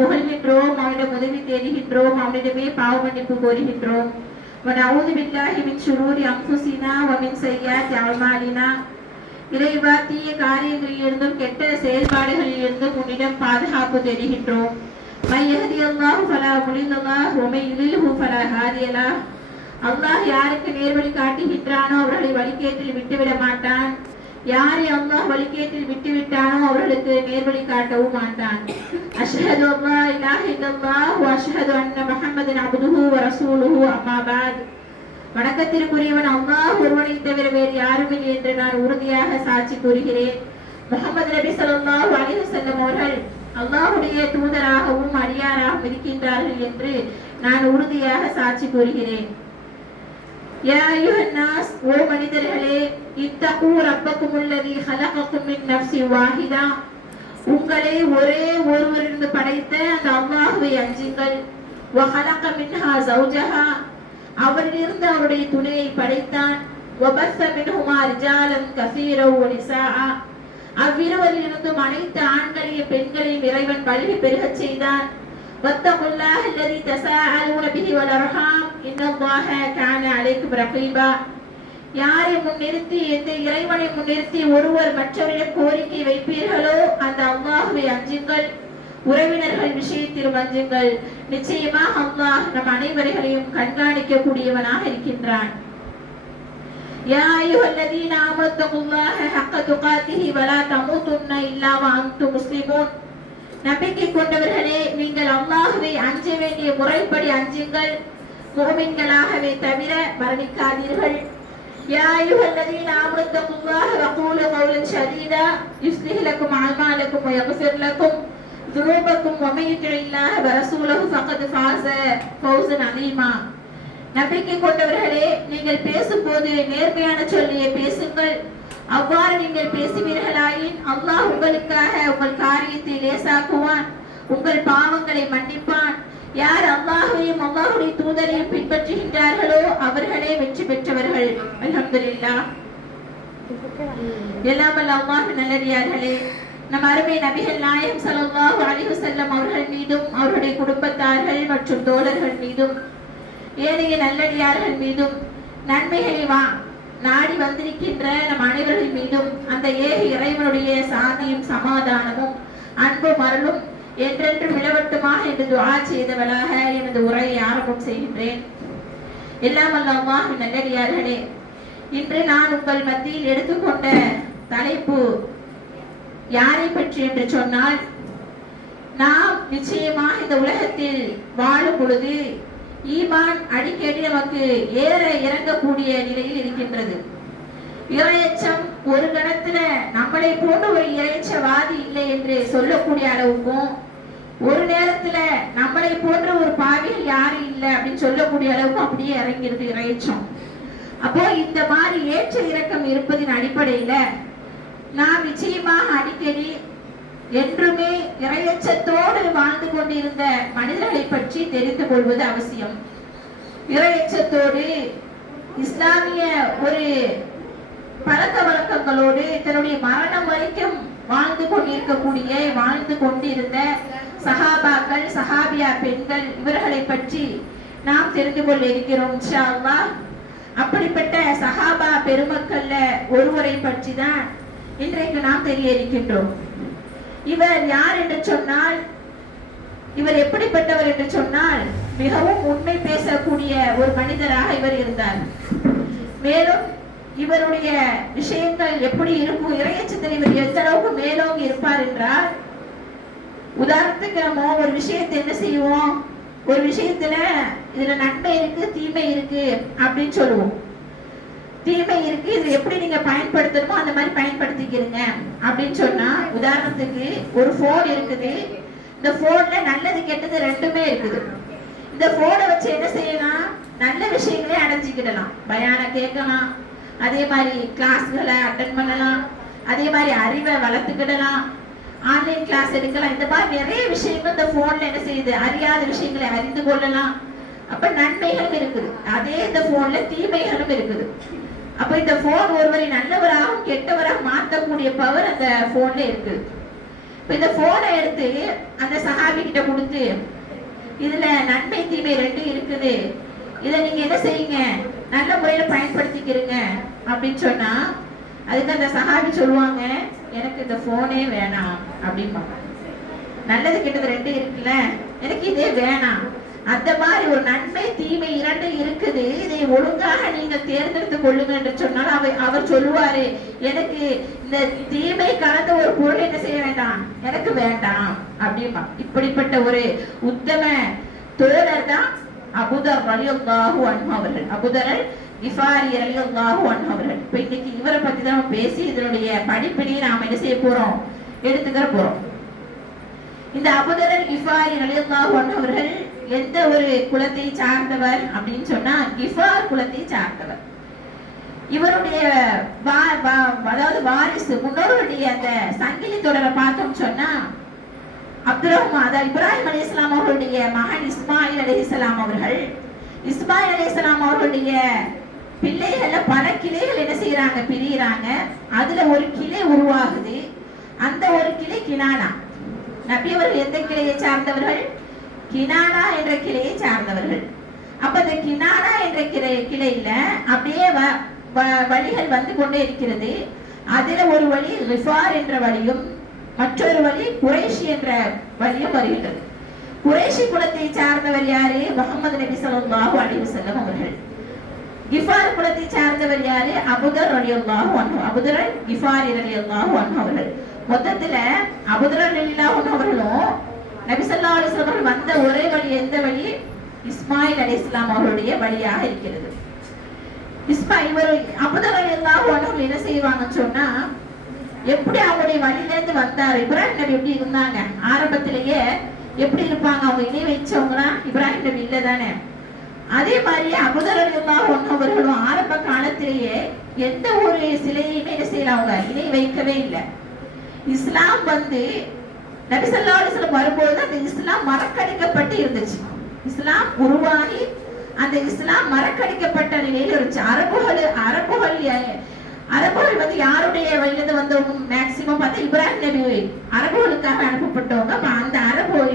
புகழ்கின்றோம், அவனிடம் உதவி தேடுகின்றோம், அவனிடமே பாவ மன்னிப்பு கோருகின்றோம். வனஊது பில்லாஹி மின் ஷுரூரி அன்ஃபுஸினா வ மின் ஸய்யிஆத்தி அஅமாலினா. இறைவா, தீய காரியங்களிலிருந்தும் கெட்ட செயல்பாடுகளிலிருந்தும் உன்னிடம் பாதுகாப்பு தேடுகின்றோம். மை யஹ்தியல்லாஹு ஃபலா முலில்ல லஹு வ மை யுலில்ஹு ஃபலா ஹாதிய லஹு. அல்லாஹ் யாருக்கு நேர்வழி காட்டுகின்றானோ அவர்களை வழிகேட்டில் விட்டுவிட மாட்டான். யாரை அல்லாஹ் வழிகேட்டில் விட்டுவிட்டானோ அவர்களுக்கு நேர்வழி காட்டவும் மாட்டான். அஷ்ஹது அல்லா இலாஹ இல்லல்லாஹ் வ அஷ்ஹது அன்ன முஹம்மதன் அப்துஹு வ ரசூலுஹு. அம்மா பஅத். வணக்கத்திற்குரியவன் அல்லாஹ் ஒருவனை தவிர வேறு யாரும் இல்லை என்று நான் உறுதியாக சாட்சி கூறுகிறேன். முஹம்மது நபி ஸல்லல்லாஹு அலைஹி வஸல்லம் அவர்கள் அல்லாஹ்வுடைய தூதராகவும் அடியாராகவும் இருக்கின்றார்கள் என்று நான் உறுதியாக சாட்சி கூறுகிறேன். யா அய்யுஹன் நாஸ், ஓ மனிதர்களே, இத்தகு ரப்பக்குமுல்லதி ஹலகக்கும் மின் நஃப்ஸின் வாஹிதா, உங்களை ஒரே ஒருவரிலிருந்து படைத்த அந்த அல்லாஹ்வை அஞ்சுங்கள். வ ஹலக மின்ஹா ஸௌஜஹா, அவரிலிருந்து அவருடைய துணையை படைத்தான். வ பஸ்ஸ மின்ஹுமா ரிஜாலன் கஸீரன் வ நிஸாஅ, அவ்விருவரிலிருந்தும் அனைத்து ஆண்களையும் பெண்களையும் இறைவன் பல்கி பெருகச் செய்தான். வத்தகுல்லாஹ அல்லதி தஸாஅலூன பிஹி வல் அர்ஹாம் இன்னல்லாஹ கான அலைக்கும் ரகீபா. யாரை முன்னிறுத்தி, எந்த இறைவனை முன்னிறுத்தி ஒருவர் மற்றவரிடம் கோரிக்கை வைப்பீர்களோ அந்த அல்லாஹ்வை அஞ்சுங்கள். உறவினர்கள் விஷயத்தில் அஞ்சுங்கள். நிச்சயமாக அல்லாஹ் நம் அனைவரையும் கண்காணிக்க கூடியவனாக இருக்கின்றான். யா அய்யுஹல்லதீன ஆமனு தகுல்லாஹ ஹக்க துகாத்திஹி வ லா தமூதுன்ன இல்லா வ அன்தும் முஸ்லிமூன். நம்பிக்கை கொண்டவர்களே, நீங்கள் அல்லாஹ்வை அஞ்ச வேண்டிய முறைப்படி அஞ்சுங்கள். முஃமின்களாகவே தவிர மரணிக்காதீர்கள். யா அய்யுஹல்லதீன ஆமனு தகுல்லாஹ வ கூலு கௌலன் ஸதீதா யுஸ்லிஹ் லக்கும் அஅமாலக்கும் வ யக்ஃபிர் லக்கும் ذுனூபக்கும் வ மன் யுத்திஇல்லாஹ வ ரசூலஹு ஃபகத் ஃபாஸ ஃபௌஸன் அலீமா. நம்பிக்கை கொண்டவர்களே, நீங்கள் பேசும்போது நேர்மையான சொல்லியே பேசுங்கள். அவ்வாறு நீங்கள் பேசுவீர்களாயின் அல்லாஹ் உங்களுக்காக உங்கள் காரியத்தை லேசாக்குவான், உங்கள் பாவங்களை மன்னிப்பான். யார் அல்லாஹ்வையும் அல்லாஹ்வுடைய தூதரையும் பின்பற்றுகின்றார்களோ அவர்களே வெற்றி பெற்றவர்கள். அல்ஹம்துலில்லாஹ். எல்லாம் வல்ல அல்லாஹ்வின் நல்லடியார்களே, நம் அருமை நபிகள் நாயகம் ஸல்லல்லாஹு அலைஹி வஸல்லம் அவர்கள் மீதும் அவருடைய குடும்பத்தார்கள் மற்றும் தோழர்கள் மீதும் ஏனைய நல்லடியார்கள் மீதும் நன்மைகளை நாடி வந்திருக்கின்ற நம் அனைவர்கள் மீதும் அந்த ஏக இறைவனுடைய சாந்தியும் சமாதானமும் அன்பும் அருளும் என்றென்று நிலவட்டுமாக என்று துஆ செய்தவளாக எனது உரையை ஆரம்பம் செய்கின்றேன். எல்லாம் வல்ல அல்லாஹ்வின் நல்லடியார்களே, இன்று நான் உங்கள் மத்தியில் எடுத்துக்கொண்ட தலைப்பு யாரை பற்றி என்று சொன்னால், நாம் நிச்சயமாக இந்த உலகத்தில் வாழும் பொழுது ஈமான் அடிக்கடி நமக்கு ஏற இறங்கக்கூடிய நிலையில் இருக்கின்றது. இறையச்சம் ஒரு கணத்துல நம்மளை போன்ற ஒரு இறையச்சவாதி இல்லை என்று சொல்லக்கூடிய அளவுக்கும், ஒரு நேரத்துல நம்மளை போன்ற ஒரு பாவிகள் யாரும் இல்லை அப்படின்னு சொல்லக்கூடிய அளவுக்கும் அப்படியே இறங்கிறது இறையச்சம். அப்போ இந்த மாதிரி ஏற்ற இறக்கம் இருப்பதின் அடிப்படையில நாம் நிச்சயமாக அடிக்கடி என்றுமே இறையச்சத்தோடு வாழ்ந்து கொண்டிருந்த மனிதர்களை பற்றி தெரிந்து கொள்வது அவசியம். இறையச்சத்தோடு இஸ்லாமிய ஒரு பழக்க வழக்கங்களோடு தன்னுடைய மரணம் வரைக்கும் வாழ்ந்து கொண்டிருந்த சஹாபாக்கள், சஹாபியா பெண்கள், இவர்களை பற்றி நாம் தெரிந்து கொள்ள இருக்கிறோம் இன்ஷா அல்லாஹ். அப்படிப்பட்ட சஹாபா பெருமக்கள்ல ஒருவரை பற்றி தான் இன்றைக்கு நாம் தெரிய இருக்கின்றோம். இவர் யார் என்று சொன்னால், இவர் எப்படிப்பட்டவர் என்று சொன்னால், மிகவும் உண்மை பேசக்கூடிய ஒரு மனிதராக இவர் இருந்தார். மேலும் இவருடைய விஷயங்கள் எப்படி இருக்கும், இறையச்சத்தில் இவர் எந்த அளவுக்கு மேலோங்கி இருப்பார் என்றால், உதாரணத்துக்கு நம்ம ஒரு விஷயத்தை என்ன செய்வோம், ஒரு விஷயத்துல இதுல நன்மை இருக்கு தீமை இருக்கு அப்படின்னு சொல்லுவோம். தீமை இருக்கு, இது எப்படி நீங்க பயன்படுத்தணுமோ அந்த மாதிரி பயன்படுத்திக்கிறீங்க அப்படின்னு சொன்னா, உதாரணத்துக்கு ஒரு போன் இருக்குது, இந்த போன்ல நல்லது கெட்டது ரெண்டுமே இருக்குது. இந்த போனை வச்சு என்ன செய்யலாம், நல்ல விஷயங்களே அடைஞ்சிக்கிடலாம், பயான கேட்கலாம், அதே மாதிரி கிளாஸ்களை அட்டன் பண்ணலாம், அதே மாதிரி அறிவை வளர்த்துக்கிடலாம், ஆன்லைன் கிளாஸ் எடுக்கலாம். இந்த மாதிரி நிறைய விஷயங்கள் இந்த போன்ல என்ன செய்யுது, அறியாத விஷயங்களை அறிந்து கொள்ளலாம். அப்ப நன்மைகளும் இருக்குது, அதே இந்த போன்ல தீமைகளும் இருக்குது. அப்ப இந்த போன் ஒருவரை நல்லவராகவும் கெட்டவராக மாற்றக்கூடிய பவர் அந்த போன்ல இருக்குது. இந்த போனை எடுத்து அந்த சஹாபி கிட்ட கொடுத்து, இதுல நன்மை தீமை ரெண்டு இருக்குது, இதை நீங்க என்ன செய்யுங்க, நல்ல முறையில பயன்படுத்திக்கிறீங்க அப்படின்னு சொன்னா அதுக்கு அந்த சஹாபி சொல்லுவாங்க, எனக்கு இந்த போனே வேணாம் அப்படிம்பாங்க. நல்லது கெட்டது ரெண்டு இருக்குல்ல, எனக்கு இதே வேணாம். அந்த மாதிரி ஒரு நன்மை தீமை இரண்டு இருக்குது, இதை ஒழுங்காக நீங்க தேர்ந்தெடுத்து கொள்ளுங்க என்று சொன்னால் அவர் சொல்லுவாரு, எனக்கு இந்த தீமை கலந்த ஒரு பொருள் என்ன செய்ய வேண்டாம், எனக்கு வேண்டாம் அப்படிம்பா. இப்படிப்பட்ட ஒரு உத்தம தோழர் தான் அபூதர் ரலியல்லாஹு அன்ஹு அவர்கள். அபூதர் கிஃபாரி ரலியல்லாஹு அன்ஹு அவர்கள். இப்ப இன்னைக்கு இவரை பத்தி தான் பேசி இதனுடைய படிப்பினையை நாம என்ன செய்ய போறோம், எடுத்துக்கிற போறோம். இந்த அபூதர் கிஃபாரி ரலியல்லாஹு அன்ஹு அவர்கள் எந்த ஒரு குலத்தை சார்ந்தவர் அப்படின்னு சொன்னா கிஃபார் குலத்தை சார்ந்தவர். இவருடைய அதாவது வாரிசு முன்னோருடைய அந்த சங்கிலி தொடரை பார்த்தோம் சொன்னா அப்துல் ரஹ்மான், அதாவது இப்ராஹிம் அலைஹிஸ்ஸலாம் அவர்களுடைய மகன் இஸ்மாயில் அலைஹிஸ்ஸலாம் அவர்கள். இஸ்மாயில் அலைஹிஸ்ஸலாம் அவர்களுடைய பிள்ளைகள்ல பல கிளைகள் என்ன செய்யறாங்க, பிரிகிறாங்க. அதுல ஒரு கிளை உருவாகுது. அந்த ஒரு கிளை கினானா. நபி அவர்கள் எந்த கிளையை சார்ந்தவர்கள், கினானா என்ற கிளையை சார்ந்தவர்கள். அப்ப இந்த கினானா என்ற கிளையில அப்படியே வழிகள் வந்து கொண்டே இருக்கிறது. அதுல ஒரு வழி ரிஃபார் என்ற வழியும் மற்றொரு வழி குறைஷி என்ற வழியும் வருகின்றது. குறைஷி குலத்தை சார்ந்தவர் யாரு, முஹம்மது நபி ஸல்லல்லாஹு அலைஹி வஸல்லம் அவர்கள். கிஃபார் குலத்தை சார்ந்தவர் யாரு, அபூதர் ரலியல்லாஹு அன்ஹு. அபூதர் கிஃபாரி ரலியல்லாஹு அன்ஹு அவர்கள். மொத்தத்துல அபூதர் ரலியல்லாஹு அன்ஹு அவர்களும் நபி ஸல்லல்லாஹு அலைஹி வஸல்லம் அவர்கள் வந்த ஒரே வழி எந்த வழி, இஸ்மாயில் அலைஹிஸ்ஸலாம் அவர்களுடைய வழியாக இருக்கிறது. இவர் அபூதர் ரலியல்லாஹு அன்ஹு என்ன செய்வாங்கன்னு சொன்னா, எப்படி அவங்களுடைய வழியில இருந்து வந்தாரு, இப்ராஹிம் நபி எப்படி இருந்தாங்க ஆரம்பத்திலேயே எப்படி இருப்பாங்க, அவங்க இணை வச்சவங்களா இப்ராஹிம் நபி இல்ல தானே. அதே மாதிரி அபூதர் ரலியல்லாஹு அன்ஹு அவர்களும் ஆரம்ப காலத்திலேயே எந்த ஒரு சிலையுமே என்ன செய்யல, அவங்க இணை வைக்கவே இல்லை. இஸ்லாம் வந்து நபி ஸல்லல்லாஹு அலைஹி வஸல்லம் வரும்போது அந்த இஸ்லாம் மறக்கடிக்கப்பட்டு இருந்துச்சு. இஸ்லாம் உருவாகி அந்த இஸ்லாம் மறக்கடிக்கப்பட்ட நிலையில இருந்துச்சு. அரபுகள் வந்து யாருடைய வழியிலிருந்து வந்தவங்க, மேக்சிமம் பார்த்தா இப்ராஹிம் நபி அரபுகளுக்காக அனுப்பப்பட்டவங்க. அந்த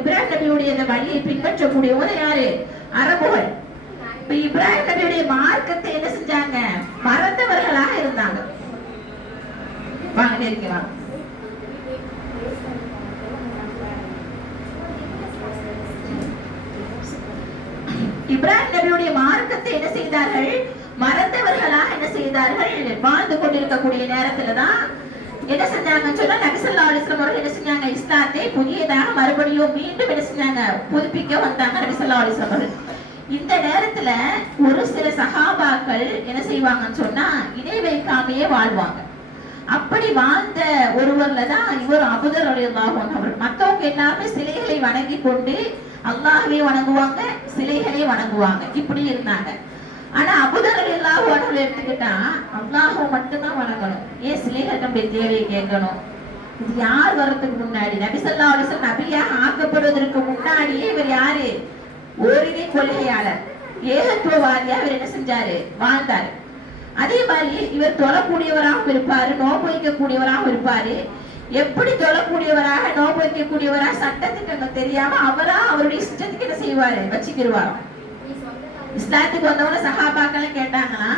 இப்ராஹிம் நபியுடைய அந்த வழியை பின்பற்றக்கூடியவங்க யாரு, அரபுகள். இப்ப இப்ராஹிம் நபியுடைய மார்க்கத்தை என்ன செஞ்சாங்க, மறந்தவர்களாக இருந்தாங்க. வாங்க நெருங்கலாம். இப்ராஹிம் நபியுடைய மார்க்கத்தை என்ன செய்தார்கள், மறந்தவர்களாக என்ன செய்தார்கள், வாழ்ந்து கொண்டிருக்கக்கூடிய நேரத்துலதான் என்ன செஞ்சாங்கன்னு சொன்னா நபி ஸல்லல்லாஹு அலைஹி வஸல்லம் அவர்கள் என்ன செஞ்சாங்க, இஸ்லாத்தை புதியதாக மறுபடியும் மீண்டும் என்ன செஞ்சாங்க, புதுப்பிக்க வந்தாங்க நபி ஸல்லல்லாஹு அலைஹி வஸல்லம் அவர்கள். இந்த நேரத்துல ஒரு சில சஹாபாக்கள் என்ன செய்வாங்கன்னு சொன்னா இணை வைக்காமையே வாழ்வாங்க. அப்படி வாழ்ந்த ஒருவர்ல தான் இவர் அபூதர் ரலியல்லாஹு அன்ஹு அவர்கள். மற்றவங்க எல்லாமே சிலைகளை வணங்கி கொண்டு அல்லாஹ்வை வணங்குவாங்க, சிலைகளை வணங்குவாங்க, இப்படி இருந்தாங்க. ஆனா அபூதர் ரலியல்லாஹு அன்ஹு எடுத்துக்கிட்டா அல்லாஹ்வை மட்டும்தான் வணங்கணும், ஏன் சிலைகள் நம்முடைய தேவையை கேட்கணும். இது யார் வர்றதுக்கு முன்னாடி, நபி ஸல்லல்லாஹு அலைஹி வஸல்லம் நபியாக ஆக்கப்படுவதற்கு முன்னாடியே இவர் யாரு, ஓரினை கொள்கையாளர், ஏகத்துவவாதியா இவர் என்ன செஞ்சாரு, வாழ்ந்தாரு. அதே மாதிரி இவர் தொழக்கூடியவராகவும் இருப்பாரு, நோன்பு வைக்கக்கூடியவராகவும் இருப்பாரு. எப்படி தொழக்கூடியவராக நோன்பு வைக்கக்கூடியவராக சட்டத்திட்டங்கள் தெரியாம அவரா அவருடைய இஷ்டத்துக்கு என்ன செய்வாரு, வச்சுக்கிடுவாரு. இஸ்லாத்துக்கு வந்தவங்க சஹாபாக்கள் கேட்டாங்கன்னா,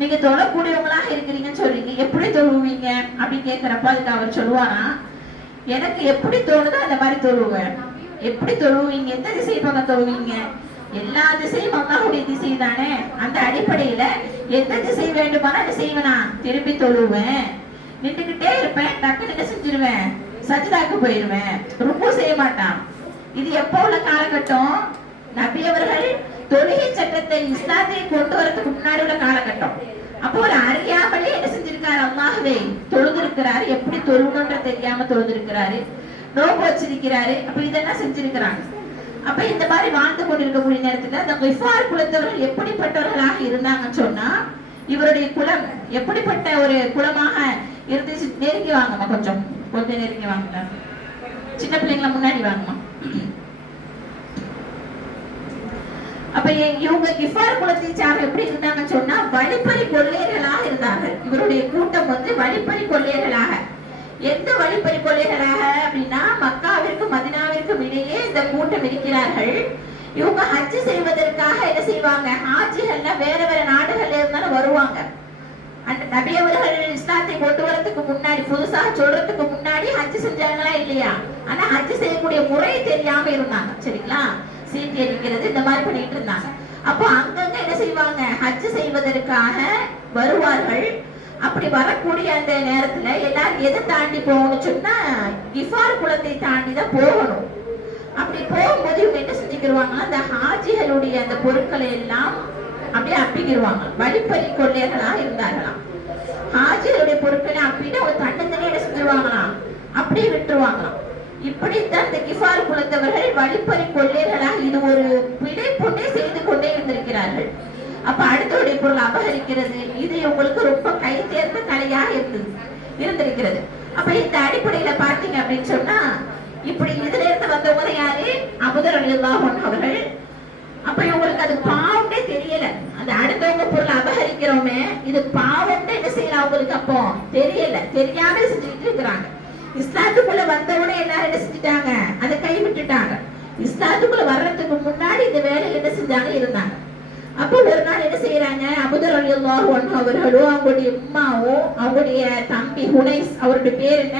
நீங்க தொழக்கூடியவங்களாக இருக்கிறீங்கன்னு சொல்றீங்க, எப்படி தொழுவீங்க அப்படின்னு கேட்கிறப்ப அதுக்கு அவர் சொல்லுவாராம், எனக்கு எப்படி தோணுதோ அந்த மாதிரி தொழுவேன். எப்படி தொழுவீங்க, எந்த திசை பக்கம் தொழுவீங்க, எல்லா திசையும் அல்லாஹ்வுடைய திசை தானே. அந்த அடிப்படையில எந்த திசை வேண்டுமானா அதை செய்வேனா, திருப்பி தொழுவேன், நின்றுகிட்டே இருப்பேன், டக்குன்னு என்ன செஞ்சிருவேன், சஜ்தாக்கு போயிருவேன், ருக்கு செய்ய மாட்டான். இது எப்போ உள்ள காலகட்டம், நபி அவர்கள் தொழுகை சட்டத்தை இஸ்லாத்தை கொண்டு வரதுக்கு முன்னாடி உள்ள காலகட்டம். அப்போ ஒரு அறியாமலே என்ன செஞ்சிருக்காரு, அல்லாஹ்வை தொழுதிருக்கிறாரு, எப்படி தொழுணுன்ற தெரியாம தொழுதிருக்கிறாரு, நோன்பு வச்சிருக்கிறாரு. அப்ப இதெல்லாம் செஞ்சிருக்கிறாங்க. அப்ப இந்த மாதிரி வாழ்ந்து கொண்டிருக்கக்கூடிய நேரத்துல அந்த கிஃபார் குலத்தவர்கள் எப்படிப்பட்டவர்களாக இருந்தாங்கன்னு சொன்னா, இவருடைய குலம் எப்படிப்பட்ட ஒரு குலமாக இருந்துச்சு. நெருங்கி வாங்கம்மா, கொஞ்சம் கொஞ்சம் நெருங்கி வாங்கல, சின்ன பிள்ளைங்கள முன்னாடி வாங்கம்மா. அப்ப இவங்க கிஃபார் குலத்தை சார்ந்த எப்படி இருந்தாங்கன்னு சொன்னா வழிப்பறி கொள்ளையர்களாக இருந்தார்கள். இவருடைய கூட்டம் வந்து வழிப்பறி கொள்ளையர்களாக, எந்த வழிப்பறி கொள்ளைகளாக அப்படின்னா மக்காவிற்கும் மதினாவிற்கும் இடையே இந்த கூட்டம் இருக்கிறார்கள். இவங்க ஹஜ் செய்வதற்காக என்ன செய்வாங்க, ஹாஜிகள்ல வேற வேற நாடுகள்ல இருந்தாலும் வருவாங்க. நபி அவர்கள் இஸ்லாத்தை கொண்டு வரதுக்கு முன்னாடி, புதுசாக சொல்றதுக்கு முன்னாடி ஹஜ் செஞ்சாங்களா இல்லையா? ஆனா ஹஜ் செய்யக்கூடிய முறை தெரியாம இருந்தாங்க. சரிங்களா? சீட்டி அடிக்கிறது இந்த மாதிரி பண்ணிட்டு இருந்தாங்க. அப்போ அங்கங்க என்ன செய்வாங்க, ஹஜ் செய்வதற்காக வருவார்கள். அப்படி வரக்கூடிய அந்த நேரத்துல எல்லாரும் எதை தாண்டி போகணும்னு சொன்னா கிஃபார் குளத்தை தாண்டி தான் போகணும். அப்படி போகும்போது இவங்க என்ன செஞ்சுக்கிடுவாங்கன்னா அந்த ஹாஜிகளுடைய அந்த பொருட்களை எல்லாம் அப்படியே அப்பிக்கிடுவாங்க. வழிப்பறி கொள்ளையர்களா இருந்தார்களாம். ஹாஜிகளுடைய பொருட்களை அப்பிட்டு அவங்க தன்னந்தனே என்ன செஞ்சிருவாங்களாம், அப்படியே விட்டுருவாங்களாம். இப்படித்தான் இந்த கிஃபார் குலத்தவர்கள் வழிப்பறி கொள்ளையர்களாக இது ஒரு பிழைப்புண்டே செய்து கொண்டே இருந்திருக்கிறார்கள். அப்ப அடுத்தவருடைய பொருள் அபகரிக்கிறது இது உங்களுக்கு ரொம்ப கை தேர்ந்த கலையாக இருந்திருக்கிறது. அப்ப இந்த அடிப்படையில பாத்தீங்க அப்படின்னு சொன்னா இப்படி இதுல இருந்து வந்தவங்க யாரு, அபூதர் ரலியல்லாஹு அன்ஹு அவர்கள். அப்ப இவங்களுக்கு அது பாவம்னே தெரியல. அந்த அடுத்தவங்க பொருள் அபகரிக்கிறோமே இது பாவம்னு என்ன செய்யலாம் அவங்களுக்கு அப்போ தெரியல, தெரியாம செஞ்சுட்டு இருக்கிறாங்க. இஸ்லாத்துக்குள்ள வந்தவுடனே எல்லாரும் என்ன செஞ்சுட்டாங்க, அதை கைவிட்டுட்டாங்க. இஸ்லாத்துக்குள்ள வர்றதுக்கு முன்னாடி இந்த வேலையில என்ன செஞ்சாங்க இருந்தாங்க. அப்போ ஒரு நாள் என்ன செய்யறாங்க, அபூதர் ரலியல்லாஹு அன்ஹு அவர்களும் அவங்களுடைய உம்மாவும் அவங்களுடைய தம்பி ஹுனைஸ், அவருடைய பேர் என்ன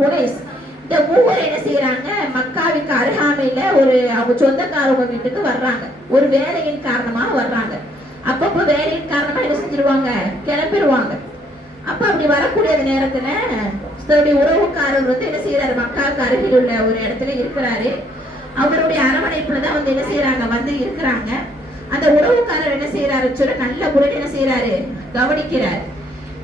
ஹுனைஸ், இந்த மூவர் என்ன செய்யறாங்க, மக்காவுக்கு அருகாமையில ஒரு அவங்க சொந்தக்காரவங்க வீட்டுக்கு வர்றாங்க. ஒரு வேலையின் காரணமாக வர்றாங்க. அப்பப்போ வேலையின் காரணமா என்ன செஞ்சிருவாங்க, கிளம்பிடுவாங்க. அப்ப அப்படி வரக்கூடிய நேரத்துல தன்னுடைய உறவுக்காரர் வந்து என்ன செய்யறாரு, மக்காவுக்கு அருகில் உள்ள ஒரு இடத்துல இருக்கிறாரு. அவருடைய அரவணைப்புலதான் வந்து என்ன செய்யறாங்க, வந்து இருக்கிறாங்க. அந்த உறவுக்காரர் என்ன செய்யறாரு சொல்ல நல்ல முறையில் என்ன செய்யறாரு, கவனிக்கிறார்.